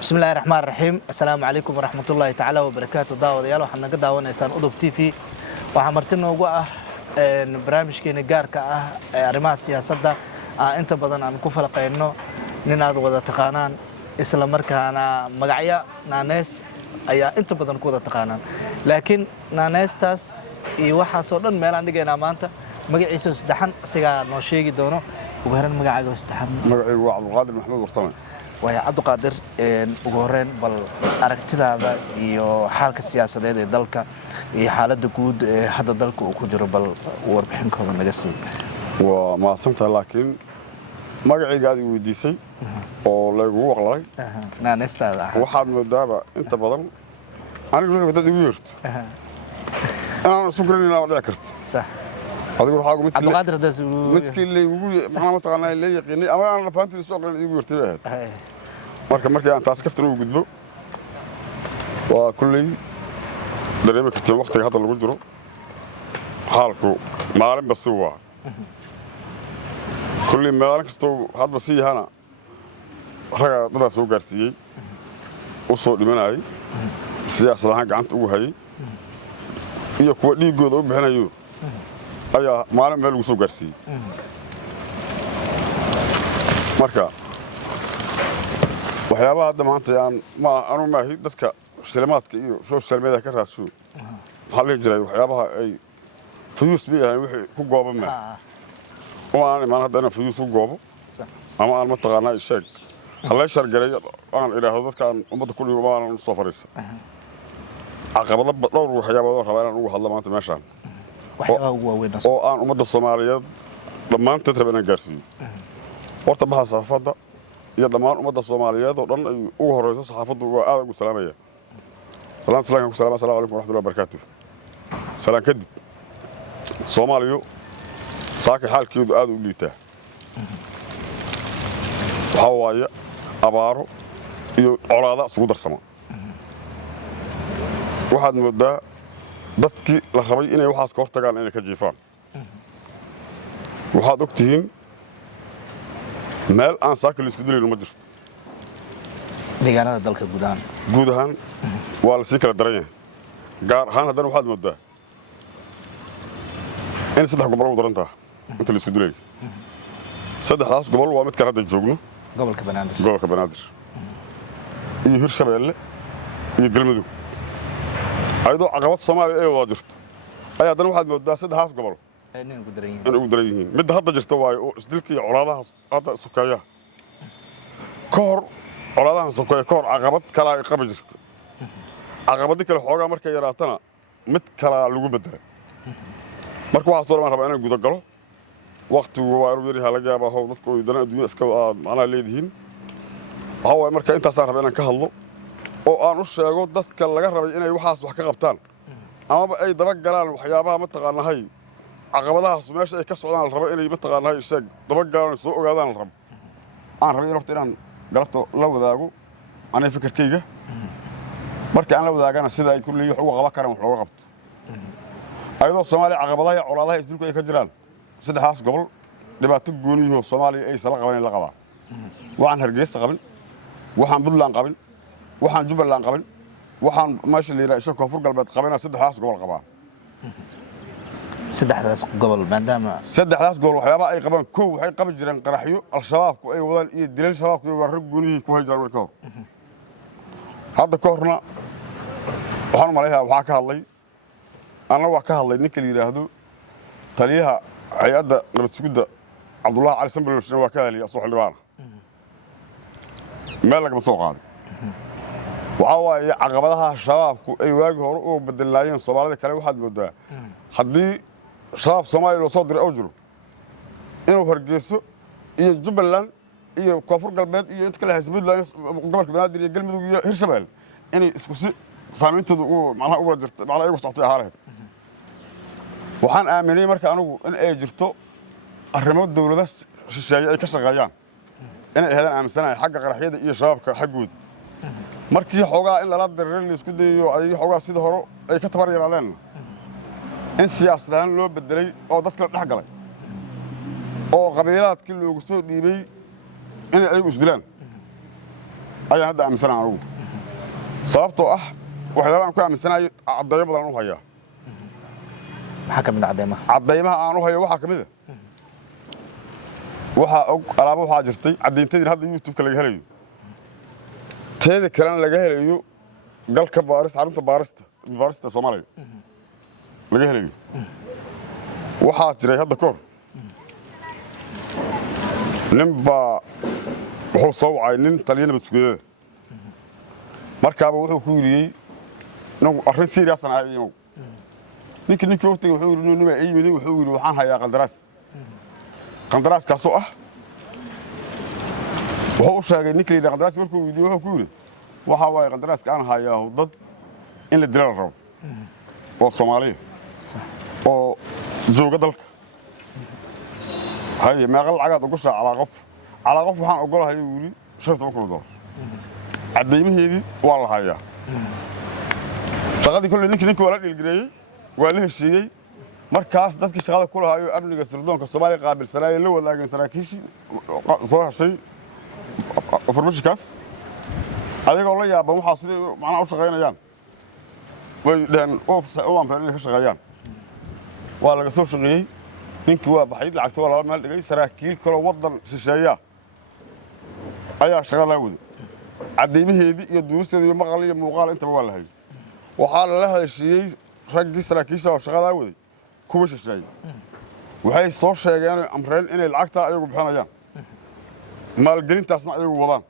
بسم الله الرحمن الرحيم السلام عليكم ورحمة الله تعالى وبركاته داوديال waxaan naga daawanaysaan udub TV waxa marti noogu ah barnaamijkeena gaarka ah ee arrimaha siyaasadda inta badan aan ku falaqeyno nin aad wada taqaanaan isla markaana magacyo naanees ayaa inta badan ku wada taqaanaan laakiin naaneestaas iyo waxa soo dhan meel aan dhigaynaa maanta magaciisa saddexan asiga noo sheegi doono ugu horan magacaaga saddexan magacaygu waa Cabdulqaadir Maxamed Warsame ويا عبد القادر ugu horeen bal aragtidaada iyo xaalka siyaasadeed ee dalka iyo xaaladda guud ee hadda dalka uu ku jiro bal warbixin kooban naga sii waa maadsantahay laakiin magacayga aad weydiisay oo lagu waqlay naaneestaada waxaad moodaaba inta badan anigu dad igu yeerto aan sugranina waa dhici karto sax adigu waxaagu mid عبد القادر ده midkii leeyahay maxaa ma taqaanaa la yaqaanay ama aan lafaantiisa soo qran igu yeertay markii aan taas kaftan ugu gudbo waa kulley dareemi kartiin waqtiga hadda lagu jiro xaalku maalin bas waa kulley maalin kasto hadba si yahana raga dad soo gaarsiiyay oo soo dhimanay siyaasad ahaan gacanta ugu hayay iyo kuwa dhiigooda u bixinayo ayaa maalin meel ugu soo gaarsiiyay marka waxyaabaha hadda maanta aanu maahi dadka shilimaadka iyo social media ka raadso maxaa la jiray waxyaabaha ay fuyuus bi yahay wixii ku gooban ma oo aan imaan hadda inaan fuyuus ku goobo ama aan ma taqaanaa sheeg halay shargaray aan ilaahdo dadkaan ummadda ku dhigo aan soo fariisan caqabado dhowr waxyaabaha rabaa inaan ugu hadlo maanta meeshaan oo aan ummadda Soomaaliyeed dhammaanteed rabaa inaan gaarsiiyo horta baxa saxaafadda iyo dhammaan ummadda Soomaaliyeed oo dhan ay ugu horeyso saxaafaddu waa aad ugu salaamaya salaamu alaykum warahmatullahi wabarakatuh salaan kadib Soomaaliyo saaka xaalkeedu aad u liitaa waxa waaye abaaro iyo colaado isugu darsama waxaad moodaa dadkii la rabay inay waxaas ka hortagaan inay ka jiifaan waxaad ogtihiin meel aan saaka la isku dilayno ma jirto deegaanada dalka guud ahaan waa la sii kala daran yahay gaar ahaan haddana waxaad moodaa in saddex gobol u daran tahay inta la isku dilayo saddexdaas gobol waa mid kan hadda joogno gobolka Banaadir iyo Hirshabeelle iyo Galmudug ayadoo caqabad Soomaaliya ay wada jirto ayaa haddana waxaad moodaa saddexdaas gobol inay ugu daran yihiin midda hadda jirta waayo oo isdilka iyo colaadaha hadda sukaaya ka hor colaadaha sukaaya ka hor caqabad kale ay qabi jirta caqabadii kale xoogaa markay yaraatana mid kale lagu bedelay marka waxaa soo rabaa inaan guda galo waqtigu waa inuu yari laga yaabaa hoob dadku ay dana adduunyo iska macnaha leedihiin waxa waaye marka intaasaan rabaa inaan ka hadlo oo aan u sheego dadka laga rabay inay waxaas wax ka qabtaan ama ay daba galaan waxyaabaha ma taqaanahay caqabadahaas meesha ay ka socdaan la rabo inay ma taqaanahay sheeg daba galaan soo ogaadaan la rabo aan rabay horta inaan galabta la wadaago anay fikirkayga marka aan la wadaagana sida ay kulli wax uga qaban karaan wax looga qabto ayadoo Soomaaliya caqabadaha iyo colaadaha isdulka ay ka jiraan saddexdaas gobol dhibaato gooniyo Soomaaliya ay sala qaban la qabaa waxaan Hargeysa qabin waxaan Puntland qabin waxaan Jubbaland qabin waxaan maasha leeyahay isha koonfur galbeed qabina saddexdaas gobol qabaa saddexdaas gobol maadaama saddexdaas gobol waxyaaba ay qabaan koow waxay qabi jireen qaraxyo al-shabaabku ay wadaan iyo dilal shabaabku iyo warar gooniyi ku hayjaan marka hadda ka horna waxaan maleeyaa waxa ka hadlay ana waa ka hadlay ninka la yiraahdo taliyaha hay'adda nabad sugidda Cabdullaahi Cali Sambal waa ka hadlay asoo xildhibaan meel laga soo qaaday waxa waaye caqabadaha shabaabku ay waagi hore u bedelayeen Soomaalida kale waxaad moodaa haddii shabaab Soomaaliya loo soo diray oo jiro inuu Hargeysa iyo Jubbaland iyo koonfur galbeed iyo inta kale Hirshabeelle gobolka Banaadir iyo Galmudug iyo Hirshabeelle inay isku si saameyntooda macnaha uga jirto macnaha ay socotay ahaareen waxaan aaminay marka anigu in ay jirto arrimo dawladda shisheeye ay ka shaqeeyaan inay helaan aaminsanahay xagga qaraxyada iyo shabaabka xaggooda markii xogaa in la dareerin isku dayo ay xogaa sida hore ay ka tabar yaraadeen in siyaasadan loo bedelay oo dadka dhex galay oo qabiilaadkii loogu soo dhiibay in ay isdilaan ayaan hadda aaminsanahay anigu sababtoo ah waxyaabaha aan ku aaminsanahay caddeeyo badan u hayaa maxaa ka mid ah cadeymaha aan u hayo waxaa ka mid ah waxaa og alaabo waxaa jirtay caddeynteedii hadda youtube-ka laga helayo teeda kalena laga helayo galka xarunta baarista Soomaaliya laga helayo waxaa jiray hadda kahor nin baa wuxuu soo wacay nin taliyana badsugeeyada markaaba wuxuu ku yiriyey inuu arrin serious ah inuu ninkii waqtiga wuxuu yiri inuu ay yimid wuxuu yiri waxaan hayaa qandaraas kaasoo ah wuxuu sheegay ninkii qandaraas markuu weydiiyay wuxuu ku yiri waxa waay qandaraaska aan hayaa dad in la dilal rabo oo Soomaaliya oo jooga dalka hay ma qal lacag ugu shaa على qof waxaan ogolahay wili $15 cadeymaheedii waa la hayaa shaqadii kulli ninkii wala dhilgireeyay waa la heshiiyay markaas dadkii shaqada ku lahayo amniga sirdoonka Soomaaliya qaabilsanay la wadaageen saraakiishii soo heshay farmashikaas ayagoo la yaabaan waxa sidii macna u shaqeynayaan way dhan oo aan fahmin ka shaqeeyaan waa laga soo shaqeeyay ninkii waa baxay lacagta waa la meel dhigay saraakiil kale wadan shisheeya ayaa shaqada wada cadeymaheedii iyo duulisteedii iyo maqal iyo muuqaal intaba waa la hayay waxaa la heshiiyay raggii saraakiisha oo shaqada waday kuwa shisheeyay waxay soo sheegeen amreen inay lacagta ayagu bixinayaan maalgelintaasna ayagu wadaan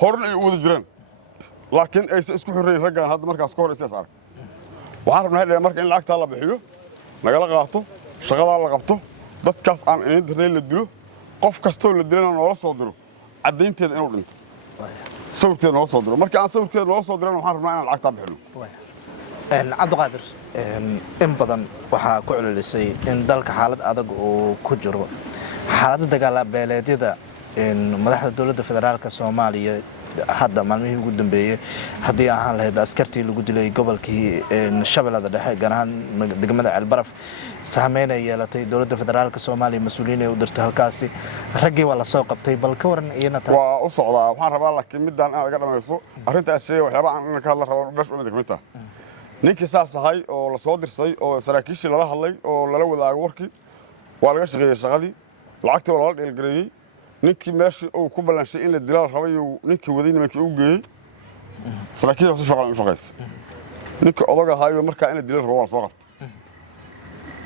horna ay wada jireen laakiin ay isku xireen raggan hadda markaas ka hor isaas arag waxaan rabnaa marka in lacagta la bixiyo nagala qaato shaqada la qabto dadkaas aan internet la dilo qof kastoo la dilana noola soo diro cadeynteeda inuu dhinto sawirkeeda noola soo diro marka aan sawirkeeda noola soo dirana waxaan rabnaa inaan lacagta bixino Cabdiqaadir in badan waxaa ku cululisay in dalka xaalad adag oo ku jiro xaaladda dagaal beeleedyada madaxda dawladda federaalka Soomaaliya hadda maalmihii ugu dambeeyay hadii aan lahayd askartii lagu dilay gobolkii Shabeellada Dhexe gaar ahaan degmada Albaraf saameynay yeelatay dawladda federaalka Soomaaliya mas'uuliyiin ay u dirtay halkaasi raggii waa la soo qabtay bal ka waran iyana taas waa u socdaa waxaan rabaa laakiin midaan aan laga dhamayso arrintaas sheey waxyaabo aan ka hadla rabo dhash una degmada ninkii saas ahay oo la soo dirsay oo saraakiishii lala hadlay oo lala wadaago warkii waa laga shaqeeyay shaqadii lacagtii waa la dhilgareeyay ninkii meeshii uu ku balanshay in la dilal rabay ninkii wadayna markii uu geeyay saraakiisha si fiican u shaqeysay ninkii odaga ahaayoo markaa in la dilal rabo waa soo qabtay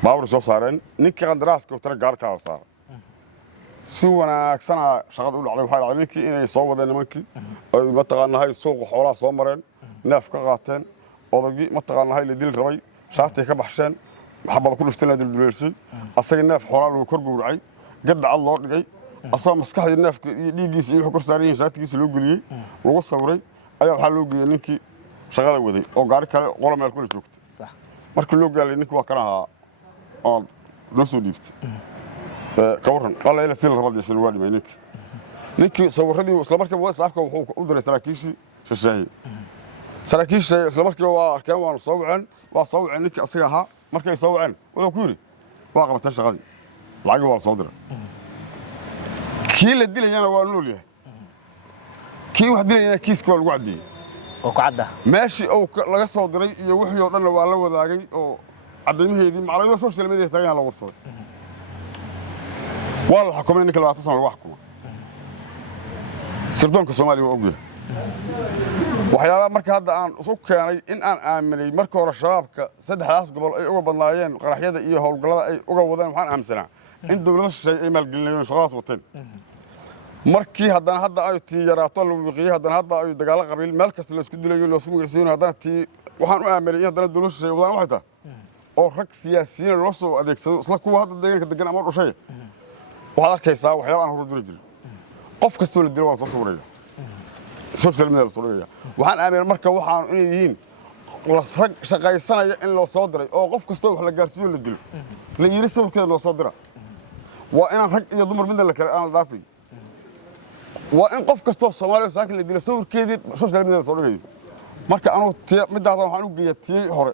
baawur soo saareen ninkii qandaraaska uu tara gaar ka saaray si wanaagsan shaqada u dhacday waxa dhacday ninkii inay soo wadeen nimankii ay ma taqaanahay suuq xoolaha soo mareen neef ka qaateen odagii ma taqaanahay la dil rabay shaati ka baxsheen xabad ku dhifteen la dilduleysay asaga neef xoolaha lagu kor gowracay gadda cad loo dhigay asaga maskaxdii neefka iyo dhiigiisa iyo kor saarayeen shaatigiisa loo geliyay lagu sawiray ayaa waxa loo geeyay ninkii shaqada waday oo gaari kale qolo meel kula joogtay sax markii loo gaalay ninkii waa kana oo loo soo dhiibtay ka waran qala ila sil rabad yeeshan waa dhimay ninkii sawiradii isla markii waa saafka wuxuu u diray saraakiishii shisheeye saraakiisha isla markii waa arkeen waa soo waceen ninkii asaga ahaa markay soo waceen wuxuu ku yiri waa qabatay shaqadii lacag waa soo diray kii la dilayna waa nool yahay kii wax dilayna kiiska waa lagu cadiyay oo ku cadda meeshii oo laga soo diray iyo wixii oo dhan waa la wadaagay oo cadeymaheedii macallimiinta social media taagana la warsaday waa la xukumay ninka 20 sano wax kuma sirdoonka Soomaaliya waa ogyahay waxyaalaha marka hadda aan soo keenay in aan aaminay marka hore shabaabka saddexdaas gobol ay uga badnaayeen qaraxyada iyo howlgallada ay uga wadeen waxaan aaminsanaa in dawladda shisheeye ay maalgelinayeen shaqadaas wateen markii haddana hadda ay tii yaraato la wiiqiyay haddana hadda ay dagaal qabiil meel kasta la isku dilayo loo isku magacsiinayo haddana tii waxaan u aaminay in haddana dawladda shisheeye wadaan waxay tahay oo rag siyaasiyiin loo soo adeegsado isla kuwa hadda deegaanka degan ama dhashay waxaad arkaysaa waxyaabo aan hor jirin qof kasta oo la dilo waa soo sawiraya social media soo dhigaya waxaan aaminay marka waxaan inay yihiin rag shaqaysanaya in loo soo diray oo qof kasta wax la gaarsiiyo la dilo la yiri sawirkeeda loo soo dira waa inaan rag iyo dumar midna la kala aan dhaafay waa in qof kasta Soomaaliya saakin la dilo sawirkeedii social media soo dhigayo marka anu midaada waxaan u geeyay tii hore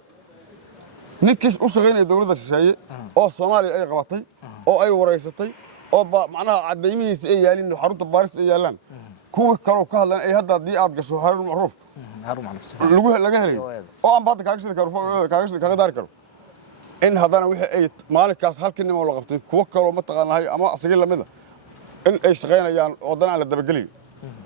ninkii u shaqeynay dawladda shisheeye oo Soomaaliya ay qabatay oo ay wareysatay oo macnaha cadeymihiisa ay yaalin xarunta baarista ay yaalaan kuwa kaloo ka hadlan ay hadda haddii aad gasho Haruun Macruuf laga helay oo aan baad kaagashada kaaga daari karo in haddana wixii ay maalinkaas halkii nimo la qabtay kuwa kaloo ma taqaanahay ama asagii lamida in ay shaqaynayaan oo dana la dabageliyo